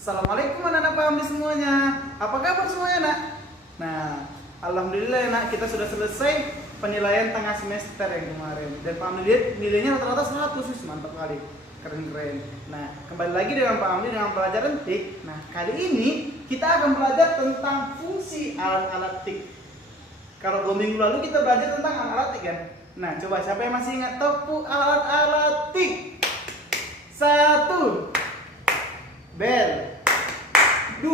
Assalamualaikum anak-anak paham semuanya. Apa kabar semuanya nak? Nah, alhamdulillah ya nak, kita sudah selesai penilaian tengah semester yang kemarin. Dan Pak Amli lihat nilainya rata-rata 100, mantap kali. Keren-keren. Nah, kembali lagi dengan Pak Amli dengan pelajaran TIK. Nah, kali ini kita akan belajar tentang fungsi alat-alat TIK. Kalau 2 minggu lalu kita belajar tentang alat-alat TIK kan? Nah, coba siapa yang masih ingat tepuk alat-alat TIK? 1. Bel. 2.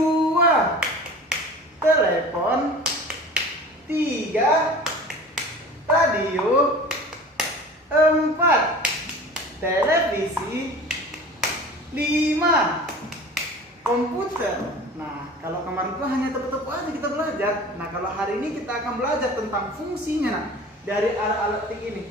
Telepon. 3. Radio. 4. Televisi. 5. Komputer. Nah, kalau kemarin itu hanya tepuk-tepuk aja kita belajar. Nah, kalau hari ini kita akan belajar tentang fungsinya nah, dari alat-alat TIK ini.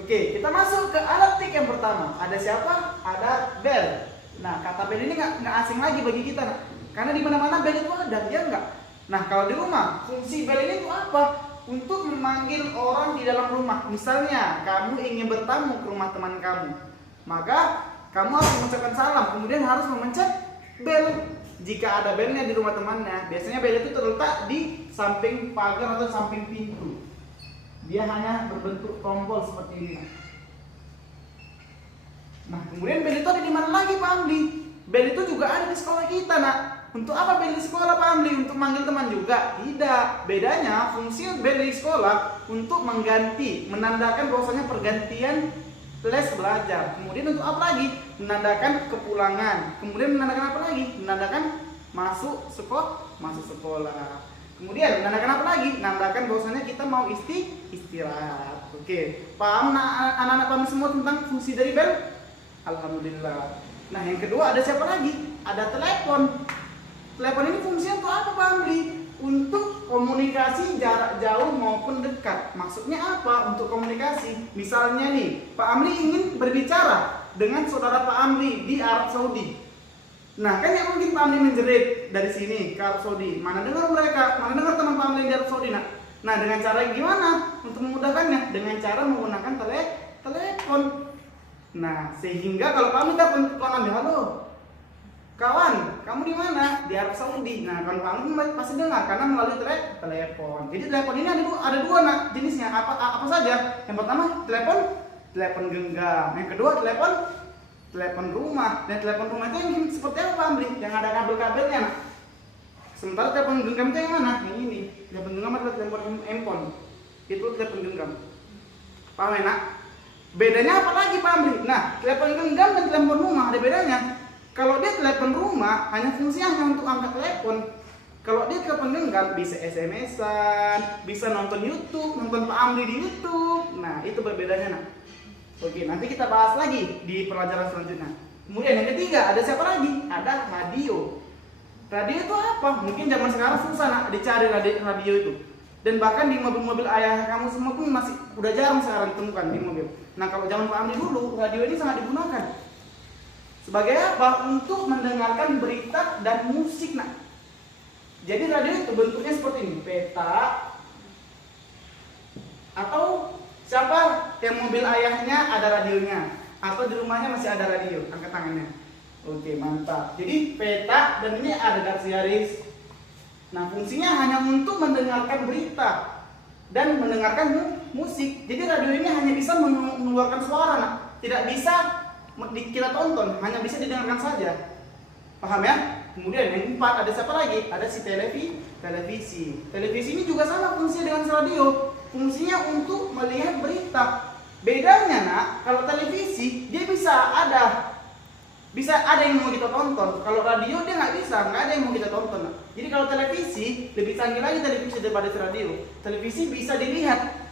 Oke, kita masuk ke alat TIK yang pertama. Ada siapa? Ada bel. Nah, kata bel ini nggak asing lagi bagi kita, nah. Karena di mana-mana bel itu ada, ya nggak? Nah, kalau di rumah, fungsi bel ini itu apa? Untuk memanggil orang di dalam rumah. Misalnya, kamu ingin bertamu ke rumah teman kamu, maka kamu harus mengucapkan salam, kemudian harus memencet bel. Jika ada belnya di rumah temannya, biasanya bel itu terletak di samping pagar atau samping pintu. Dia hanya berbentuk tombol seperti ini. Nah, kemudian bel itu ada di mana lagi Pak Amli? Bel itu juga ada di sekolah kita nak. Untuk apa bel di sekolah Pak Amli? Untuk manggil teman juga? Tidak. Bedanya fungsi bel di sekolah untuk mengganti, menandakan bahwasanya pergantian les belajar. Kemudian untuk apa lagi? Menandakan kepulangan. Kemudian menandakan apa lagi? Menandakan masuk sekolah. Kemudian menandakan apa lagi? Menandakan bahwasanya kita mau istirahat. Oke. Paham anak-anak paham semua tentang fungsi dari bel? Alhamdulillah. Nah, yang kedua ada siapa lagi? Ada telepon. Telepon ini fungsinya untuk apa Pak Amli? Untuk komunikasi jarak jauh maupun dekat. Maksudnya apa? Untuk komunikasi. Misalnya nih, Pak Amli ingin berbicara dengan saudara Pak Amli di Arab Saudi. Nah, kan yang mungkin Pak Amli menjerit dari sini ke Arab Saudi. Mana dengar mereka? Mana dengar teman Pak Amli di Arab Saudi nak? Nah, dengan cara gimana? Untuk memudahkannya, dengan cara menggunakan telepon. Nah, sehingga kalau kamu telepon kawan Amli, halo, kawan, kamu di mana? Di Arab Saudi. Nah, kawan kamu pasti dengar karena melalui telepon. Jadi telepon ini ada dua nak jenisnya. Apa saja? Yang pertama telepon genggam. Yang kedua telepon rumah. Dan telepon rumah itu yang seperti apa Pak Amli? Yang ada kabel-kabelnya nak. Sementara telepon genggam itu yang mana? Yang ini. Telepon genggam adalah telepon handphone. Itu telepon genggam. Paham ya nak? Bedanya apa lagi Pak Amli? Nah, telepon genggam dan telepon rumah ada bedanya. Kalau dia telepon rumah, hanya fungsinya hanya untuk angkat telepon. Kalau dia telepon genggam, bisa SMS-an, bisa nonton YouTube, nonton Pak Amli di YouTube. Nah, itu berbedanya nah. Oke, nanti kita bahas lagi di pelajaran selanjutnya. Kemudian yang ketiga, ada siapa lagi? Ada radio. Radio itu apa? Mungkin zaman sekarang susah nak dicari radio itu. Dan bahkan di mobil-mobil ayah kamu semua pun masih udah jarang sekarang ditemukan di mobil. Nah, kalau zaman Pak Amli dulu, radio ini sangat digunakan. Sebagai apa? Untuk mendengarkan berita dan musik nak. Jadi radio itu bentuknya seperti ini, peta. Atau siapa yang mobil ayahnya ada radionya, atau di rumahnya masih ada radio, angkat tangannya. Oke, mantap. Jadi peta dan ini ada garis-garis. Nah, fungsinya hanya untuk mendengarkan berita dan mendengarkan musik. Jadi radio ini hanya bisa mengeluarkan suara, nah. Tidak bisa kita tonton, hanya bisa didengarkan saja. Paham ya? Kemudian yang keempat ada siapa lagi? Ada si televisi. Televisi ini juga sama fungsinya dengan si radio. Fungsinya untuk melihat berita. Bedanya nak, kalau televisi dia bisa ada yang mau kita tonton. Kalau radio dia nggak ada yang mau kita tonton. Nah. Jadi kalau televisi lebih canggih lagi televisi daripada radio. Televisi bisa dilihat.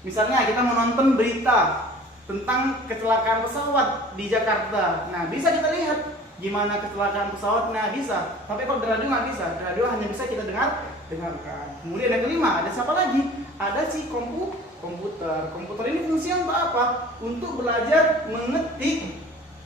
Misalnya kita mau nonton berita tentang kecelakaan pesawat di Jakarta. Nah, bisa kita lihat gimana kecelakaan pesawatnya bisa. Tapi kalau di radio nggak bisa. Di radio hanya bisa kita dengarkan. Kemudian yang kelima ada siapa lagi? Ada si komputer. Komputer ini fungsinya untuk apa? Untuk belajar mengetik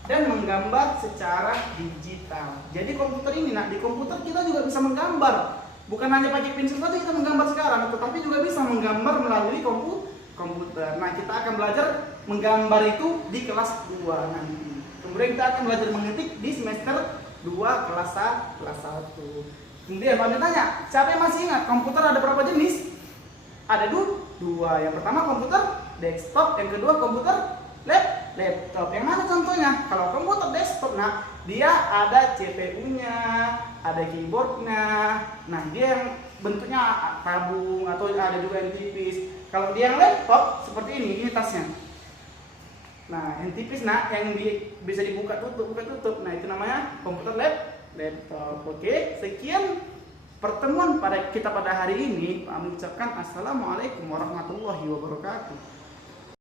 dan menggambar secara digital. Jadi komputer ini, nah di komputer kita juga bisa menggambar. Bukan hanya pakai pensil saja kita menggambar sekarang, tetapi juga bisa menggambar melalui komputer. Nah, kita akan belajar menggambar itu di kelas 2 nanti. Kemudian kita akan belajar mengetik di semester 2, kelas 1. Kemudian kalau ditanya, siapa yang masih ingat komputer ada berapa jenis? Ada 2. Yang pertama komputer desktop, yang kedua komputer laptop. Yang mana contohnya? Kalau komputer desktop, nah dia ada CPU-nya, ada keyboardnya. Nah dia yang bentuknya tabung atau ada juga yang tipis. Kalau dia yang laptop seperti ini tasnya. Nah yang tipis, nah yang bisa dibuka tutup. Nah itu namanya komputer laptop. Oke, sekian pertemuan kita pada hari ini. Kami ucapkan assalamualaikum warahmatullahi wabarakatuh.